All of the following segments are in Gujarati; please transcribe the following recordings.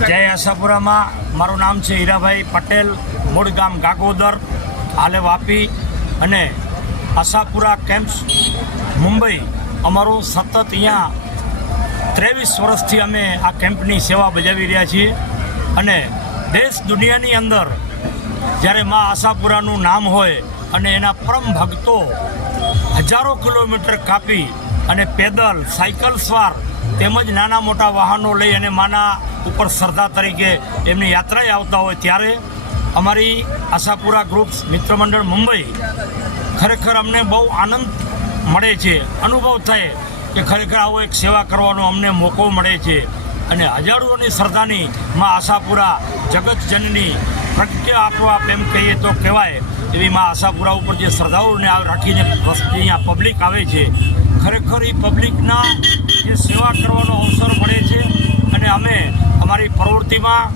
જય આશાપુરામાં મારું નામ છે હીરાભાઈ પટેલ, મૂળ ગામ ગાગોદર, હાલે વાપી અને આશાપુરા કેમ્પ્સ મુંબઈ. અમારું સતત અહીંયા 23 વર્ષથી અમે આ કેમ્પની સેવા બજાવી રહ્યા છીએ અને દેશ દુનિયાની અંદર જ્યારે મા આશાપુરાનું નામ હોય અને એના પરમ ભક્તો હજારો કિલોમીટર કાપી અને પેદલ, સાયકલ સ્વાર તેમજ નાના મોટા વાહનો લઈ અને માના ઉપર શ્રદ્ધા તરીકે એમની યાત્રાએ આવતા હોય ત્યારે અમારી આશાપુરા ગ્રુપ્સ મિત્રમંડળ મુંબઈ ખરેખર અમને બહુ આનંદ મળે છે, અનુભવ થાય કે ખરેખર આવો એક સેવા કરવાનો અમને મોકો મળે છે અને હજારોની શ્રદ્ધાની મા આશાપુરા જગતજનની પ્રજ્ઞા આપવા એમ કહીએ તો કહેવાય એવી મા આશાપુરા ઉપર જે શ્રદ્ધાળુઓને રાખીને અહીંયા પબ્લિક આવે છે, ખરેખર એ પબ્લિકના જે સેવા કરવાનો અવસર મળે છે અને અમે અમારી પ્રવૃત્તિમાં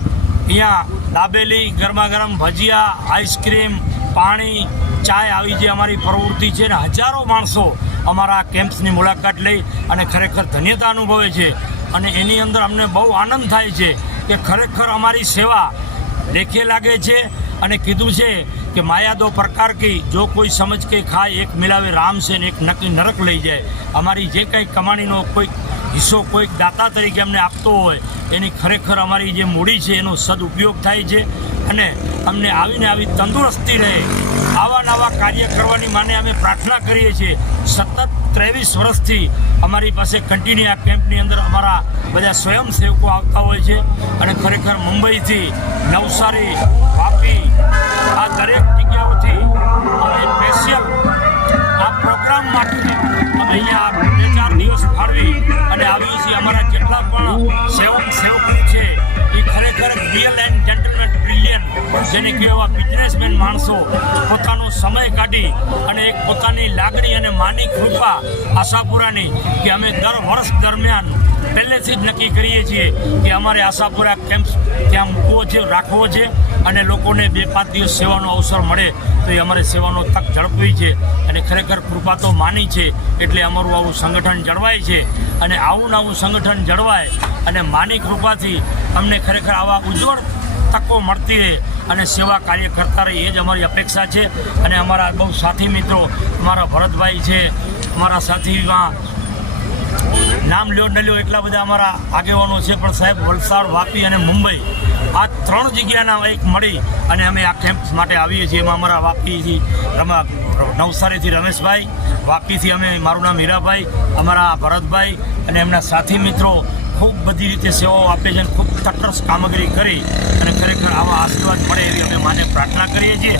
અહીંયા દાબેલી, ગરમા ગરમ ભજીયા, આઈસ્ક્રીમ, પાણી, ચાય આવી જે અમારી પ્રવૃત્તિ છે ને હજારો માણસો અમારા કેમ્પ્સની મુલાકાત લઈ અને ખરેખર ધન્યતા અનુભવે છે અને એની અંદર અમને બહુ આનંદ થાય છે કે ખરેખર અમારી સેવા દેખે લાગે છે અને કીધું છે કે માયા દો પ્રકાર કી, જો કોઈ સમજ કે ખાય એક મિલાવે રામ છે ને એક નક્કી નરક લઈ જાય. અમારી જે કંઈ કમાણીનો કોઈક હિસ્સો કોઈક દાતા તરીકે અમને આપતો હોય એની ખરેખર અમારી જે મૂડી છે એનો સદુપયોગ થાય છે અને અમને આવીને આવી તંદુરસ્તી રહે, આવા નવા કાર્ય કરવાની માને અમે પ્રાર્થના કરીએ છીએ. સતત 23 વર્ષથી અમારી પાસે કન્ટિન્યુ આ કેમ્પની અંદર અમારા બધા સ્વયંસેવકો આવતા હોય છે અને ખરેખર મુંબઈથી, નવસારી, વાપી આ દરેક જગ્યાઓથી અમે સ્પેશિયલ આ પ્રોગ્રામ માટે અમે અહીંયા 2-4 દિવસ ફાળવી અને આવીએ છીએ. અમારા જેટલા પણ સ્વયંસેવકો છે એ ખરેખર રિયલ એન્ડ જેન્ટલમેન બ્રિલિયન્ટ, જેને કહેવા બિઝનેસમેન માણસો પોતાનો સમય કાઢી અને એક પોતાની લાગણી અને માની કૃપા આશાપુરાની કે અમે દર વર્ષ દરમિયાન પહેલેથી જ નક્કી કરીએ છીએ કે અમારે આશાપુરા કેમ્પ ત્યાં મૂકવો છે, રાખવો છે અને લોકોને 2-5 દિવસ સેવાનો અવસર મળે તો એ અમારે સેવાનો તક ઝડપવી છે અને ખરેખર કૃપા તો માની છે એટલે અમારું આવું સંગઠન જળવાય છે અને આવું નવું સંગઠન જળવાય અને માની કૃપાથી અમને ખરેખર આવા ઉજ્જવળ તકો મળતી રહે અને સેવા કાર્ય કરતા રહે એ જ અમારી અપેક્ષા છે. અને અમારા બહુ સાથી મિત્રો, અમારા ભરતભાઈ છે, અમારા સાથીમાં નામ લ્યો ન લ્યો એટલા બધા અમારા આગેવાનો છે, પણ સાહેબ વલસાડ, વાપી અને મુંબઈ આ 3 જગ્યાના એક મળી અને અમે આ કેમ્પ માટે આવીએ છીએ. એમાં અમારા વાપીથી નવસારીથી રમેશભાઈ, વાપીથી અમે, મારું નામ હીરાભાઈ, અમારા ભરતભાઈ અને એમના સાથી મિત્રો ખૂબ બધી રીતે સેવાઓ આપે છે અને ખૂબ તટસ્થ કામગીરી કરી અને ખરેખર આવા આશીર્વાદ મળે એવી અમે માને પ્રાર્થના કરીએ છીએ.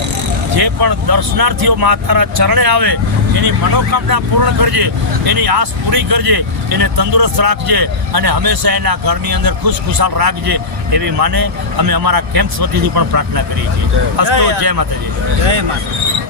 જે પણ દર્શનાર્થીઓ માતાના ચરણે આવે એની મનોકામના પૂર્ણ કરજે, એની આસ પૂરી કરજે, એને તંદુરસ્ત રાખજે અને હંમેશા એના ઘરની અંદર ખુશખુશાલ રાખજે એવી માને અમે અમારા કેમ્પ્સ વતીથી પણ પ્રાર્થના કરીએ છીએ. અસ્તુ, જય માતાજી. જય માતા.